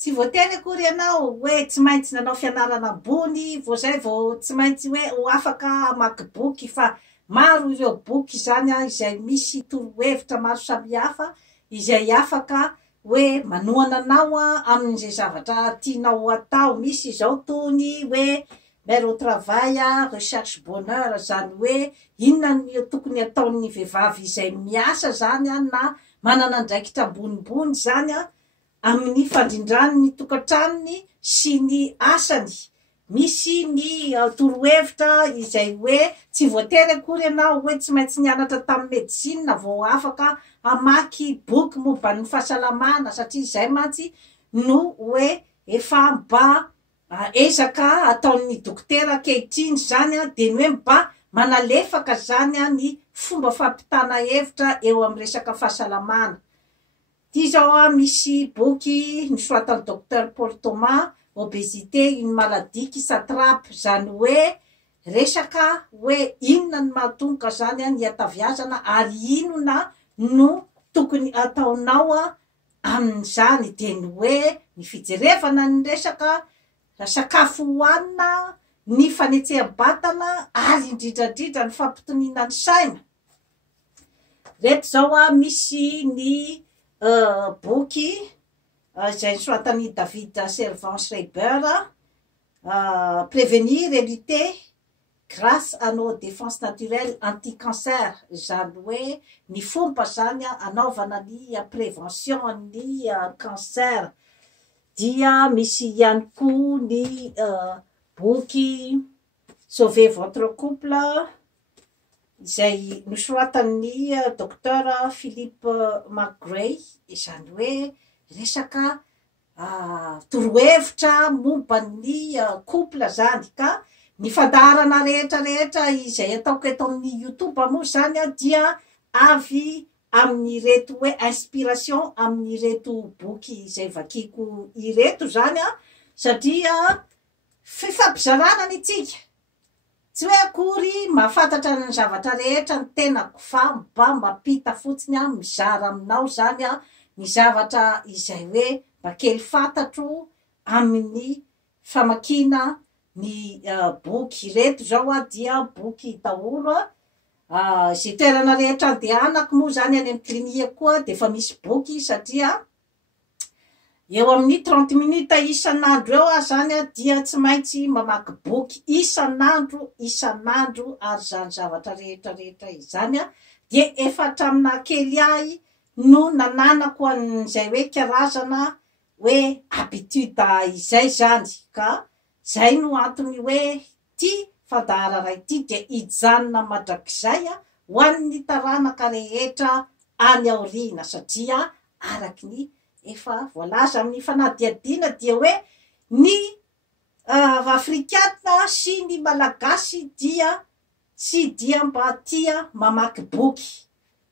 tsy voatery akory ianao hoe tsy maintsy nanao fianarana ambony vo zay vo tsy maintsy hoe ho afaka mamaky boky fa maro ireo boky zany izay misy torohevitra maro samihafa izay afaka hoe manohana anao amin'izay zavatra tianao atao. Misy zao tony hoe mère au travail recherche bonheur, zany hoe inona ny tokony ataon'ny vehivavy izay miasa zany na manana andraikitra ambonimbony zany amin'ny fandrindrany ny tokantranony sy ny asany. Misy ny torohevitra izay hoe tsy voatery akory ianao hoe tsy maintsy nianatra tamin'ny médecine vao afaka hamaky boky momban'ny fahasalamana, satria zay mantsy no hoe efa mba ezaka ataon'ny dokotera ankehitriny zany de ny hoe mba manalefaka zany ny fomba fampitana hevitra eo amin'ny resaka fahasalamana. Ty zao misy boky nisoratan'ny docteur Paul Thomas, obésité une maladie qui s'attrape, zany hoe resaka hoe inona ny mahatonga zany ny hataviazana ary inona no tokony ataonao amin'izany, de ny hoe ny fijerevana ny resaka sakafo hoanina, ny fanetseha-batana ary indrindrandrindra ny fampitoniana ny saina. Reto zao misy ny boky izay nisoratan'i David Servan-Schreiber, prévenir et lutter grâce à nos défenses naturelles anti-cancer, zany hoe ny fomba zany anaovana ny prévention ny cancer. Dia misy ihany koa ny boky sauver votre couple izay nosoratan'ny docteur Philippe McGray, izany hoe resaka torohevitra momba ny couple zany. Ka ny fandaharana rehetrarehetra izay ataoko eto amin'ny YouTube moa zany dia avy amin'ny reto hoe inspiration amin'ny reto boky izay vakiko ireto zany satria fifampizarana ny tsika, tsy hoe akory mahafantatra ny zavatra rehetra ny tenako fa mba mampita fotsiny mizara aminao zany ny zavatra izay hoe mba kely fantatro amin'ny famakina ny boky reto zao dia boky daholo. Zay toerana rehetra andehanako moa zany any amin'ny kliniky koa de fa misy boky, satria eo amin'ny 30 minutes isan'andro eo zany dia tsy maintsy mamaky boky isan'andro ary zany zavatra rehetrarehetra izany de efa hatramina kely ahy no nananako an'izay hoe karazana hoe habitude izay zany. Ka zay no antony hoe ty fandaharana ity de hijanona mandrakizay ho an'ny taranaka rehetra any aoriana, satria araky ny efa voalaza amin'ny fanadihadiana dia hoe ny afrikana sy ny malagasy dia tsy dia mba tia mamaky boky.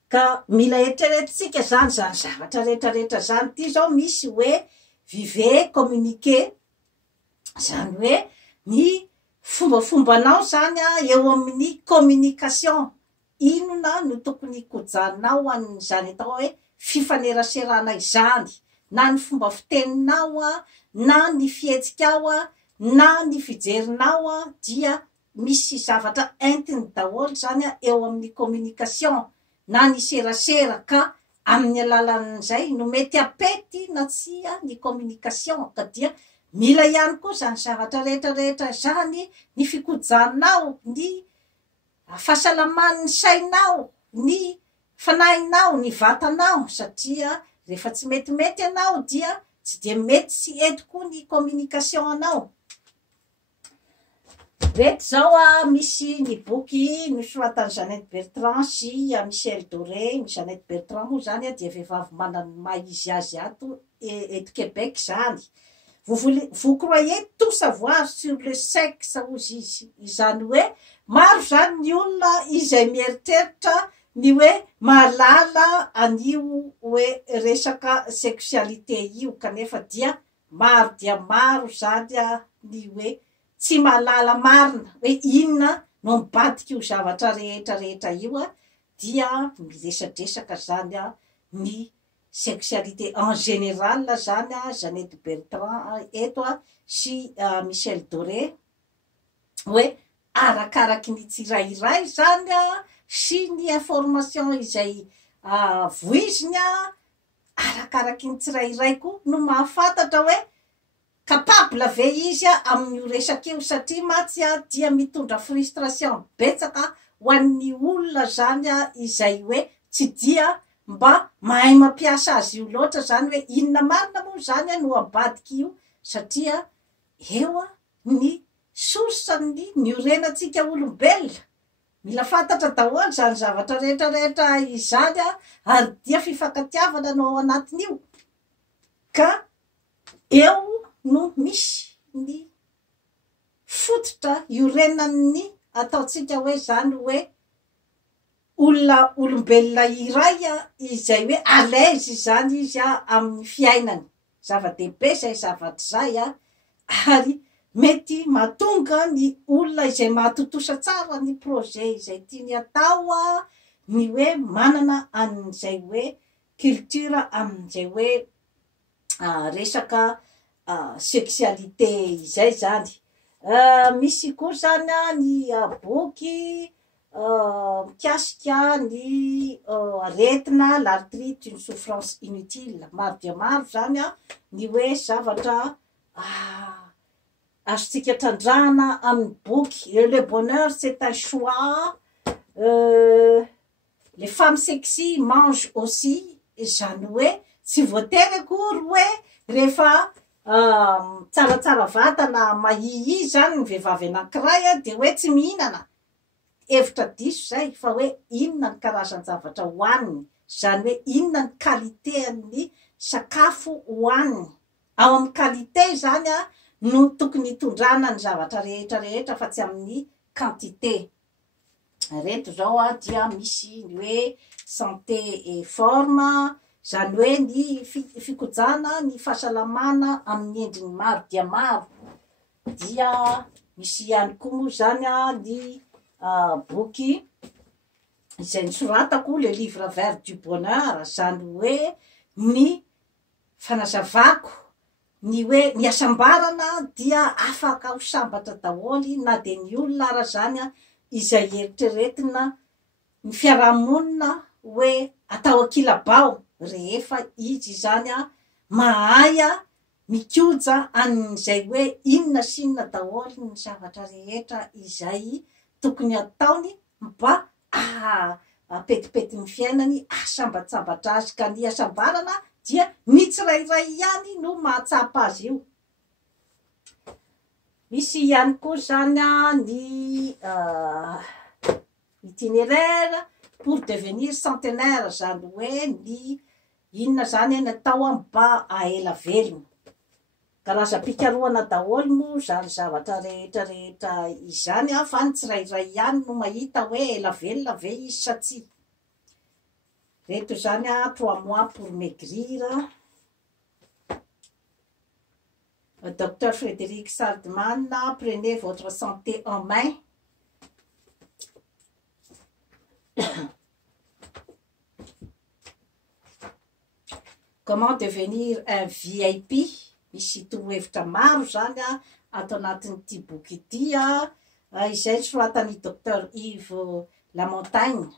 Ka mila eritreretintsika zany zavatra rehetrarehetra zany. Ty zao misy hoe vivez communiquer, zany hoe ny fombafombanao zany eo amin'ny communication, inona no tokony kojanao an'izany atao hoe fifaneraserana izany, na ny fomba fiteninao na ny fihetsikao na ny fijerinao dia misy zavatra entiny daholo zany eo amin'ny communication na ny serasera. Ka amin'ny alalan'izay no mety apety na tsy ny communication. Ka dia mila ihany koa zany zavatra rehetrarehetra zany ny fikojanao, ny fahasalaman'ny sainao, ny fanahinao, ny vatanao, satria rehefa tsy metimety anao dia tsy de mety sy etiko ny communication anao. Reto zao misy ny boky nosoratan'i Jeannette Bertrand sy Michel Doré. Jeannette Bertrand moa zany dia vehivavy manana maha izy azy ato eto Québec zany. Vous croyez tout savoir sur le sexe hozy izy, izany hoe maro zany ny olona izay mieritreritra ny hoe mahalala an'io hoe resaka sexualité io, kanefa dia maro zany ny hoe tsy mahalala marina hoe inona no mibadiky io zavatra rehetrarehetra io dia miresadresaka zany ny sexualité en général zany Jeannette Bertrand eto sy Michel Doré hoe arakaraky ny tsirairay zany sy ny information izay voiziny arakaraky ny tsirairay koa no mahafantatra hoe capable ve izy amin'io resaky io satria matsy dia mitondra frustration betsaka ho an'ny olona zany izay hoe tsy dia mba mahay mampiasa azy io loatra zany hoe inona marina moa zany no ambadiky io satria eo ny source-ny niorenantsika olombelona mila fantatra daholo zany zavatra rehetrarehetra izany ary dia fifankatiavana no ao anatin'io ka eo no misy ny fototra iorenan'ny ataotsika hoe zany hoe olona olombelona iray izay hoe à l'aise zany izy amin'ny fiainany zava-dehibe zay zavatra zay ary mety mahatonga ny olona izay mahatotosa tsara ny projet izay tiany atao ny hoe manana an'izay hoe culture amin'izay hoe resaka sexualité izay zany misy koa zany ny boky mikasika ny aretina l'arthrite une souffrance inutile maro dia maro zany ny hoe zavatra azontsika trandrahana amin'ny boky le bonheur c'est un choix les femmes sexy mangent aussi zany hoe tsy voatery akory hoe rehefa tsaratsara vatana mahihy zany ny vehivavy anankiray de hoe tsy mihinana hevitra diso zay fa hoe inona ny karazany zavatra hoaniny zany hoe inona ny qualité amin'ny sakafo hoaniny ao amin'ny qualité zany no tokony hitondrana ny zavatra rehetra rehetra fa tsy amin'ny quantité reto zao dia misy ny hoe santé et forme zany hoe ny fikojana ny fahasalamana amin'ny endriny maro dia maro dia misy ihany koa moa zany ny boky izay nisoratako le livre vert du bonheur zany hoe ny fanazavako ny hoe ny asambarana dia afaka ho sambatra daholy na de ny olona ara zany izay eritreretina ny fiarahamonina hoe atao akilabao rehefa izy zany mahay mikoja an'izay hoe inona sy inona daholy ny zavatra rehetra izay tokony ataony mba apetipety ny fiainany asambatsambatra azy ka ny asambarana dia ny tsirairay ihany no mahatsapa azy io misy ihany koa zany ny itinéraire pour devenir centenaire zany hoe ny inona zany natao mba aela velona karazam-pikarohana daholo moa zany zavatra rehetra rehetra izany fa ny tsirairay ihany no mahita hoe ela velona ve izy satsia reto zany 3 mois pour maigrir Dr Frédéric Sardman prenez votre santé en main comment devenir un VIP misy torohevitra maro zany ato anatin'ity boky ity izay soratany Dr Yves Lamontagne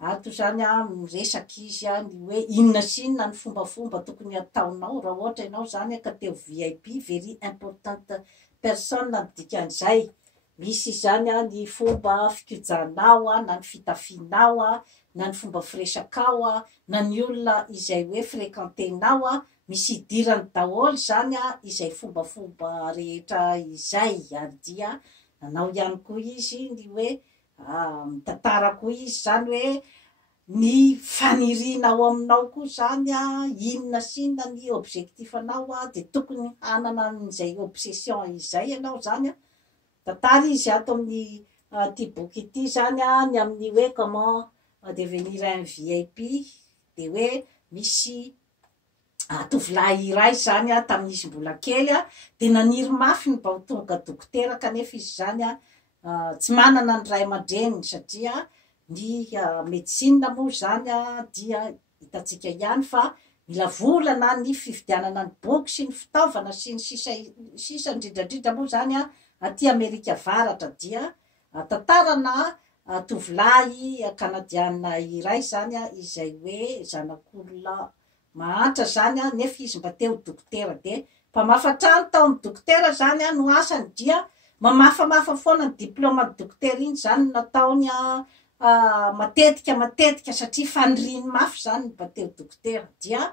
ato zany miresaky izy ny hoe inona sy inona ny fombafomba tokony ataonao raha ohatra ianao zany ka teo VIP very importante personne dikan'izay misy zany ny fomba fikojanao na ny fitafianao na ny fomba firesakao na ny olona izay hoe fréquentenao misy idirany daholo zany izay fombafomba rehetra izay ary dia nanao ihany koa izy ny hoe mitantara koa izy zany hoe ny fanirinao aminao koa zany inona sy inona ny objectif anao de tokony hanana n'izay obsession izay ianao zany tantara izy ato amin'ny ty boky ity zany ny amin'ny hoe comment devenir un VIP de hoe misy tovolahy iray zany tamin'izy mbola kely de naniry mafy ny mba ho tonga dokotera kanefa izy zany tsy manana ny ray aman-dreniny satria ny médecine moa zany dia hitatsika ihany fa mila volana ny fividianana ny boky sy ny fitaovana sy ny sisa indrindrandrindra moa zany a aty Amerika Avaratra dia tantarana tovolahy kanadiana iray zany a izay hoe zanak'olona mahantra zany a nefa izy mba teo dokotera de mpamafatrano tao amy dokotera zany a no asany dia mamafamafa foana ny diplôma ny dokotera iny zany nataony matetika satria faniriny mafy zany mba teo dokotera dia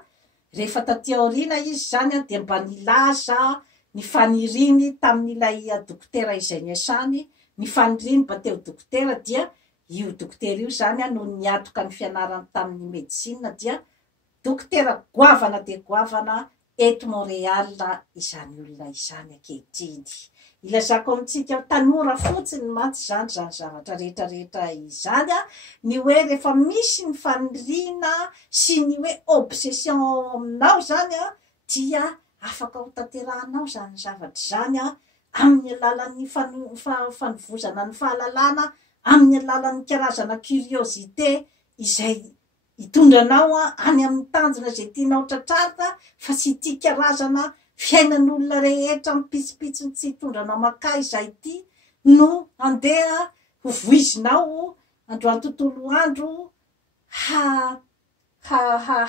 rehefa taty aorina izy zany a de mba nilaza ny faniriny tamin'ilay dokotera izay niasany ny faniriny mba teo dokotera dia io dokotera io zany a no niatoka ny fianarany tamin'ny medicine dia dokotera goavana de goavana eto Montréal izany olona izany akehitriny. Ilazako amintsika tanora fotsiny mantsy zany zavatra rehetrarehetra izany a ny hoe rehefa misy ny fanirina sy ny hoe obsession aminao zany a dia afaka ho tanterahanao zany zavatra zany a amin'ny alalan'ny fanovozana ny fahalalana amin'ny alalan'ny karazana curiosité izay hitondranao any amin'ny tanjona zay tianao tratrarina fa sy ty karazana fiainan'olona rehetra mipitsipitsy tsy hitondranao makay izay ty no andeha ho voizinao androany tontolo andro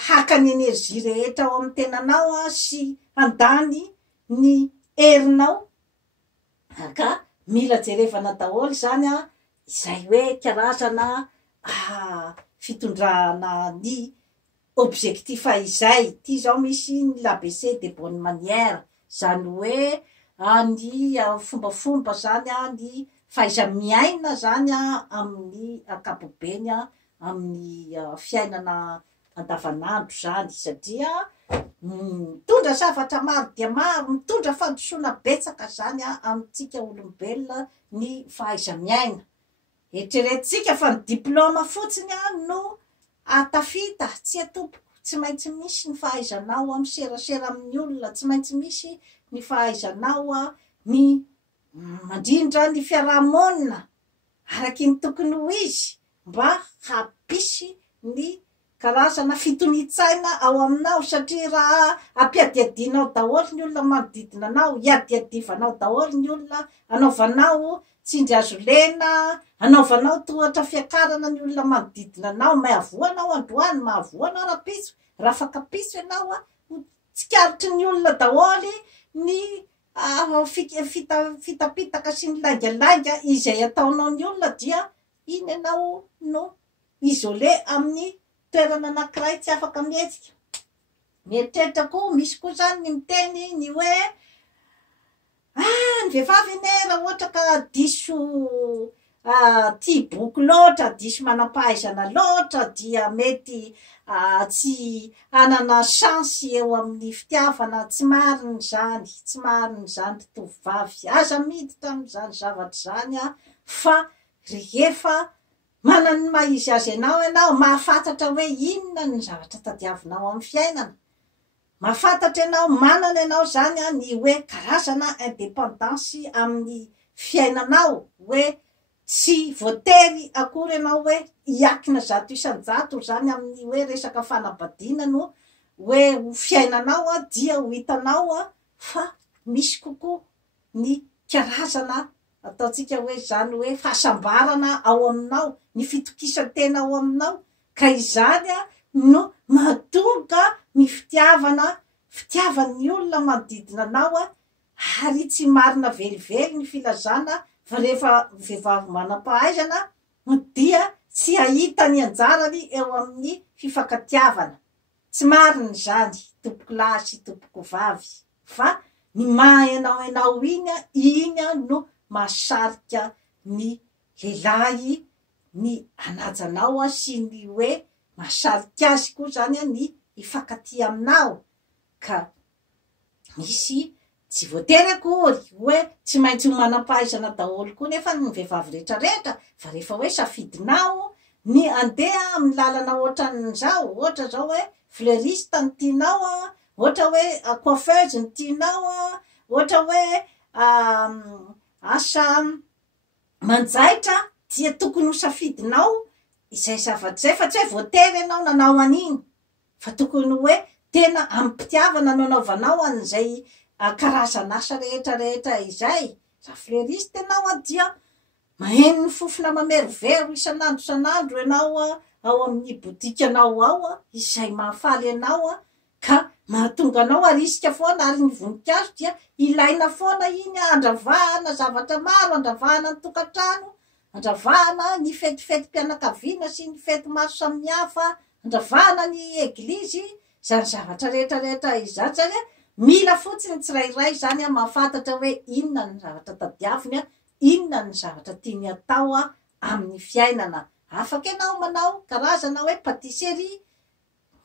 haka ny energie rehetra ao amin'ny tenanao sy handany ny herinao ka mila jerevana daholo zany a izay hoe karazana fitondrana ny objectif izay ty zao misy ny l'ABC de bonne manière zany hoe ny fombafomba zany ny faiza miaina zany amin'ny ankapobeny amin'ny fiainana andavanandro zany satria mitondra zavatra maro dia maro mitondra fandrosoana betsaka zany amintsika olombelona ny faiza miaina eritreretintsika fa ny diplôma fotsiny no atafita tsy atompo tsy maintsy misy ny fahaizanao amy serasera amin'ny olona tsy maintsy misy ny fahaizanao ny mandrindra ny fiarahamonina araky ny tokony ho izy mba hampisy ny karazana fitonitsaina ao aminao satria raha ampiadiadinao daholo ny olona manodidina anao iadiadivanao daholo ny olona anaovanao tsindry azo lena anaovanao tohatra fiakarana ny olona manodidina anao mahavoanao androany mahavoanao rapiso raha fakapiso ianao tsikaritry ny olona daholy ny fitapitaka sy ny laingalainga izay ataonao ny olona dia iny ianao no isolé amin'ny toerana anankiray tsy afaka mihetsika mieritreritra koa misy koa zany ny miteny ny hoe ny vehivavy ane raha ohatra ka diso tia boky loatra diso manam-pahaizana loatra dia mety tsy anana chance eo amin'ny fitiavana tsy mariny zany tovovavy aza miditra am'zany zavatra zany fa rehefa manany maizy azy ianao mahafantatra hoe inona ny zavatra tadiavinao amin'ny fiainana mahafantatra ianao manana ianao zany ny hoe karazana indépendance amin'ny fiainanao hoe tsy voatery akory ianao hoe iakina zato isan-jato zany amin'ny hoe resaka fanabadiana no hoe ho fiainanao dia ho hitanao fa misy kokoa ny karazana ataotsika hoe zany hoe fahasambarana ao aminao ny fitokisantena ao aminao ka izany no mahatonga ny fitiavan'ny olona manodidina anao ary tsy marina velively ny filazana fa rehefa vehivavy manam-pahaizana dia tsy ahita ny anjarany eo amin'ny fifankatiavana tsy mariny zany tompoko lahy sy tompoko vavy fa ny mahaenao iny no mahasarika ny lehilahy ny anajanao sy ny hoe mahasarika azy koa zany ny ifankatia aminao ka misy tsy voatery akory hoe tsy maintsy ho manam-pahaizana daholo koa nefa ny vehivavy rehetrarehetra fa rehefa hoe safidinao ny andeha amin'ny lalana ohatran'izao ohatra zao hoe fleuriste ny tianao ohatra hoe coiffeuse ny tianao ohatra hoe asa manjaitra dia tokony ho safidinao izay zavatra zay fa tsy hoe voatery ianao nanao an'iny fa tokony hoe tena ampitiavana no anaovanao an'izay karazan'asa rehetrarehetra izay. Raha fleuriste ianao dia maheno ny fofona mamerivero isan'andro ianao ao amin'ny botikanao ao izay mahafaly ianao ka mahatonga anao arisika foana ary ny voninkazo dia ilaina foana iny andravahana zavatra maro, andravahana ny tokantrano, andravahana ny fetifetim-pianakaviana sy ny fety maro samihafa, andravahana ny eglizy, zany zavatra rehetrarehetra izany zany mila fotsiny tsirairay zany mahafantatra hoe inona ny zavatra tadiaviny, inona ny zavatra tiany atao amin'ny fiainana. Afaka ianao manao karazana hoe patisserie,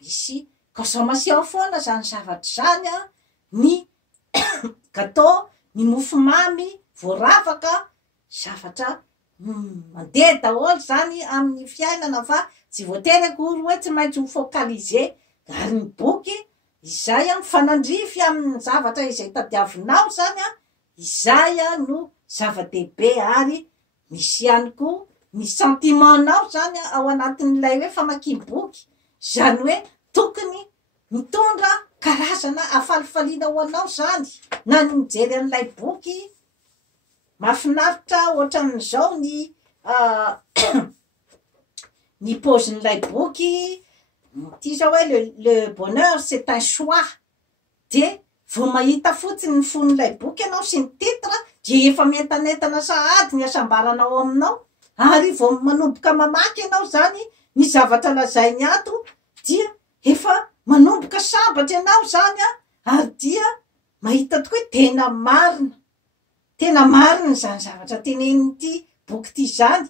misy consommation foana zany zavatra zany ny gâteau, ny mofomamy voaravaka, zavatra mandeha daholo zany amin'ny fiainana fa tsy voatery akory hoe tsy maintsy ho focaliser ary ny boky izay mifanandrify amin'ny zavatra izay tadiavinao zany izay no zava-dehibe ary misy ihany koa ny sentimentinao zany ao anatin'ilay hoe famakiam-boky, zany hoe tokony mitondra karazana afalifaliana ho anao zany na ny mijery an'ilay boky mahafinaritra ohatran'izao ny ny paozin'ilay boky ty zao hoe le bonheur c'est un choix, de vao mahita fotsiny ny fon'ilay boky ianao sy ny titre dia efa mentanentana sahady ny asambaranao aminao, ary vao manomboka mamaky ianao zany ny zavatra lazainy ato dia efa manomboka sambatra ianao zany ary dia mahita tokoa tena marina zany zavatra tenenin'ity boky ty zany.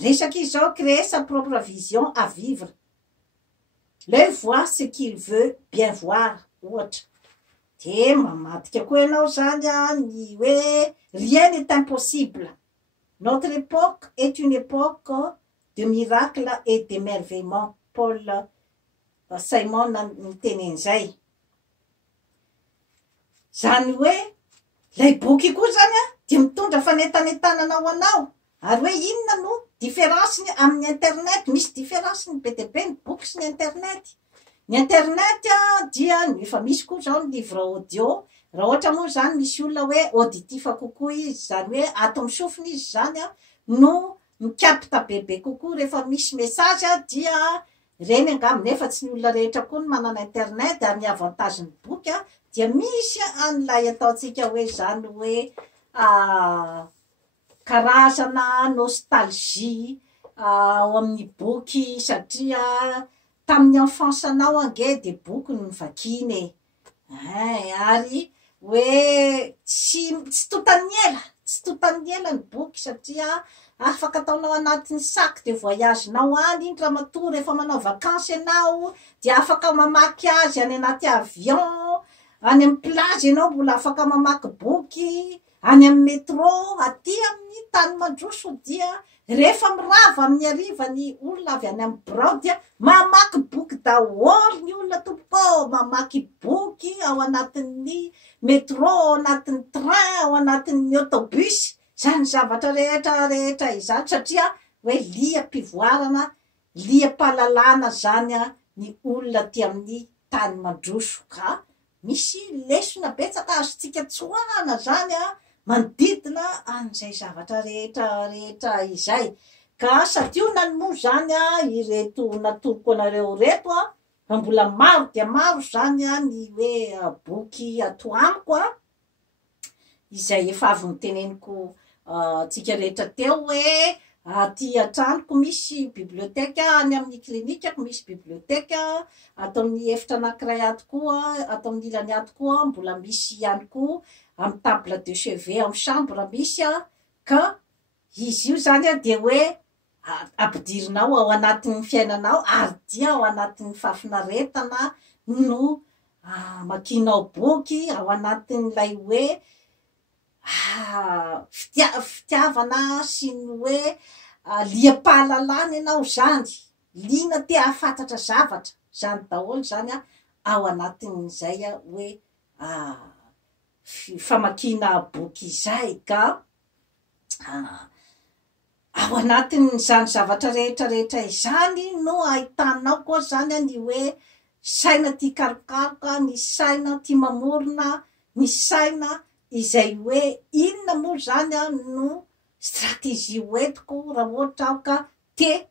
Resaky izao créer sa propre vision à vivre, l'œil voit ce qu'il veut bien voir ohatra. De mamadika koa ianao zany ny hoe rien n'est impossible. Notre époque est une époque de miracles et d'émerveillement. Paul Simon ny tenen'izay. Zany hoe lay boky koa zany dia mitondra fanentanentananao anao, ary hoe inona no différenceny amin'ny internet. Misy différenceny be dia be ny boky sy ny internet. Ny internet dia efa misy koa zao ny livre audio, raha ohatra moa zany misy olona hoe auditif kokoa izy, zany hoe ato amin'ny sofiny izy zany no mikapta bebe kokoa rehefa misy message dia reny angambany. Nefa tsy ny olona rehetra koa no manana internet, ary ny avantage ny boky dia misy an'ilay ataontsika hoe zany hoe karazana nostalgie ao amin'ny boky, satria tamin'ny enfance anao ange de boky no vakiny ary hoe tsy totan'ny ela ny boky, satria afaka ataonao anatin'ny sac de voyage nao any iny raha matoa rehefa manao vakansy ianao dia afaka mamaky azy any anaty avion, any amin'ny plage ianao mbola afaka mamaky boky, any amin'ny métro, aty amin'ny tany mandroso dia rehefa mirava amin'ny ariva ny olona avy any amin'ny birao dia mamaky boky daholo ny olona tompoko, mamaky boky ao anatin'ny métro, ao anatin'ny train, ao anatin'ny autobus, zany zavatra rehetrarehetra izany, satria hoe liam-pivoarana, liam-pahalalana zany ny olona ty amin'ny tany mandroso. Ka misy lesona betsaka azontsika tsoahana zany manodidina an'izay zavatra rehetrarehetra izay. Ka sadio nany moa zany ireto natoroko anareo reto fa mbola maro dia maro zany ny hoe boky ato amiko izay efa avy niteneniko tsika rehetra teo hoe aty antranoko misy biblioteka, any amin'ny klinikako misy biblioteka, ato amin'ny efitra anankiray ato koa, ato amin'ny ilany ato koa mbola misy ihany koa amin'ny table de chevet amin'ny chambre misy ka izy io zany dia hoe ampidirinao ao anatin'ny fiainanao, ary dia ao anatin'ny fahafinaretana no makinao boky, ao anatin'ilay hoe fitiavana sy ny hoe liam-pahalalana ianao zany, liana te ahafantatra zavatra, zany daholo zany ao anatin'izay hoe famakina boky izay. Ka ao anatin'izany zavatra rehetrarehetra izany no ahitanao koa zany ny hoe saina tia karokaroka, ny saina tia mamorona, ny saina izay hoe inona moa zany no stratégie hoentiko raha ohatra aho ka te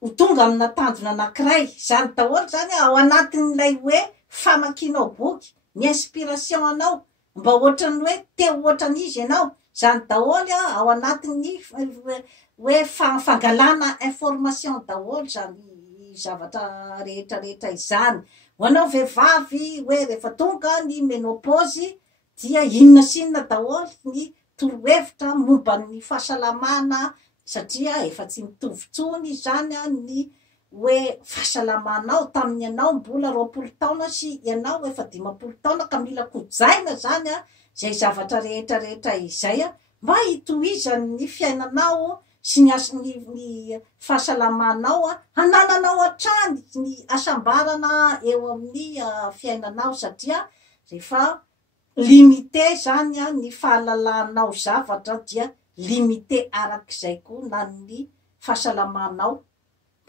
ho tonga amina tanjona anankiray. Zany daholo zany ao anatin'ilay hoe famakianao boky, ny inspiration anao mba ohatrany hoe te ohatran'izy ianao. Zany daholo ao anatin'ny hoe fangalana information daholo zany zavatra rehetrarehetra izany. Ho anao vehivavy hoe rehefa tonga ny ménopause dia inona sinona daholo ny torohevitra momba ny fahasalamana, satria efa tsy mitovy tsony zany ny hoe fahasalamanao tamin'ny ianao mbola 20 taona sy ianao efa 50 taona, ka mila kojaina zany zay zavatra rehetrarehetra izay mba hitohizany ny fiainanao sy ny fahasalamanao, hanananao hatrany ny asambarana eo amin'ny fiainanao, satria rehefa limité zany ny fahalalanao zavatra dia limité arak'izay koa na ny fahasalamanao.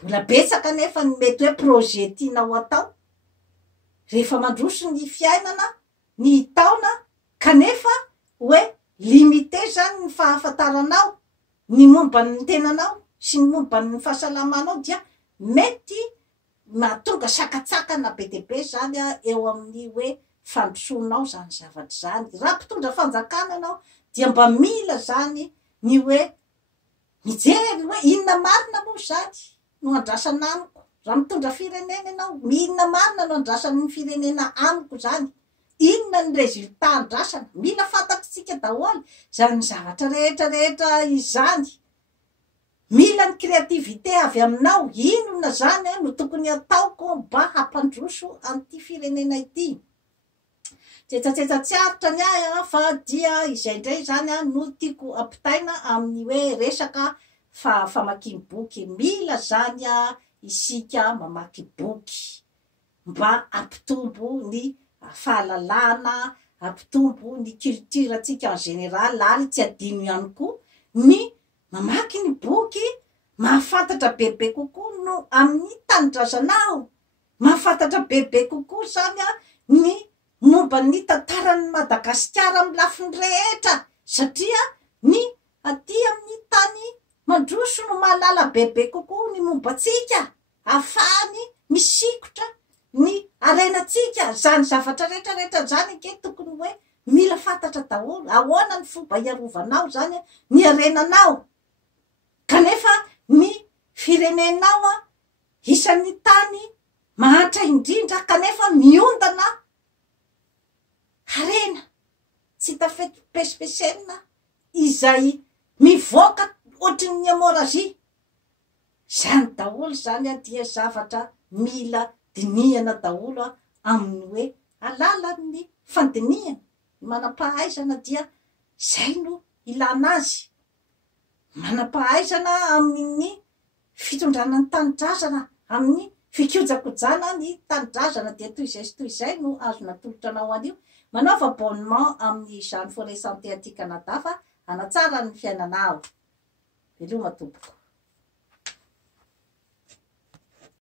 Mbola betsaka nefa ny mety hoe projet tianao atao rehefa mandroso ny fiainana ny taona, kanefa hoe limité zany ny fahafantaranao ny momba ny tenanao sy ny momba ny fahasalamanao, dia mety mahatonga sakatsakana be dia be zany eo amin'ny hoe fandrosoanao zany zavatra zany. Raha mpitondra fanjakana anao dia mba mila zany ny hoe mijery hoe inona marina moa zany no andrasana amiko. Raha mitondra firenena ianao, inona marina no andrasan'ny firenena amiko zany, inona ny resultat andrasana, mila fantatritsika daholo zany zavatra rehetrarehetra izany. Mila ny créativité avy aminao, inona zany no tokony ataoko mba hampandroso an'ity firenena ity. Tsetsatsiaritra ny ahy fa dia izay indray zany no tiako ampitaina amin'ny hoe resaka famakiana boky. Mila zany isika mamaky boky mba ampitombo ny fahalalana, ampitombo ny culture atsika en général, ary tsy adino ihany koa ny mamaky ny boky mahafantatra bebe kokoa no amin'ny tanindrazanao, mahafantatra bebe kokoa zany ny momba ny tantaran'ny Madagasikara amin'ny lafiny rehetra, satria ny aty amin'ny tany mandroso no mahalala bebe kokoa ny momba tsika, ahafahany misikotra ny arenatsika. Zany zavatra rehetrarehetra zany ke tokony hoe mila fantatra daholo. Ahoana ny fomba hiarovanao zany ny arenanao, kanefa ny firenenao isan'ny tany mahatra indrindra kanefa miondana arena tsy tafety spesialy izay mivoaka ohatrin'ny hémorragie. Zany daholo zany dia zavatra mila dinihana daholo amin'ny hoe alalan'ny fandinihana. Manam-pahaizana dia zay no ilana azy, manam-pahaizana amin'ny fitondrana ny tanindrazana, amin'ny fikojakojana ny tanindrazana, dia toy izay sy toy izay no azo natolotra anao anio. Manaova abonnement amin'ny Jeanne Forêt Santé aty Canada fa hanatsara ny fiainanao. Veloma tompoko.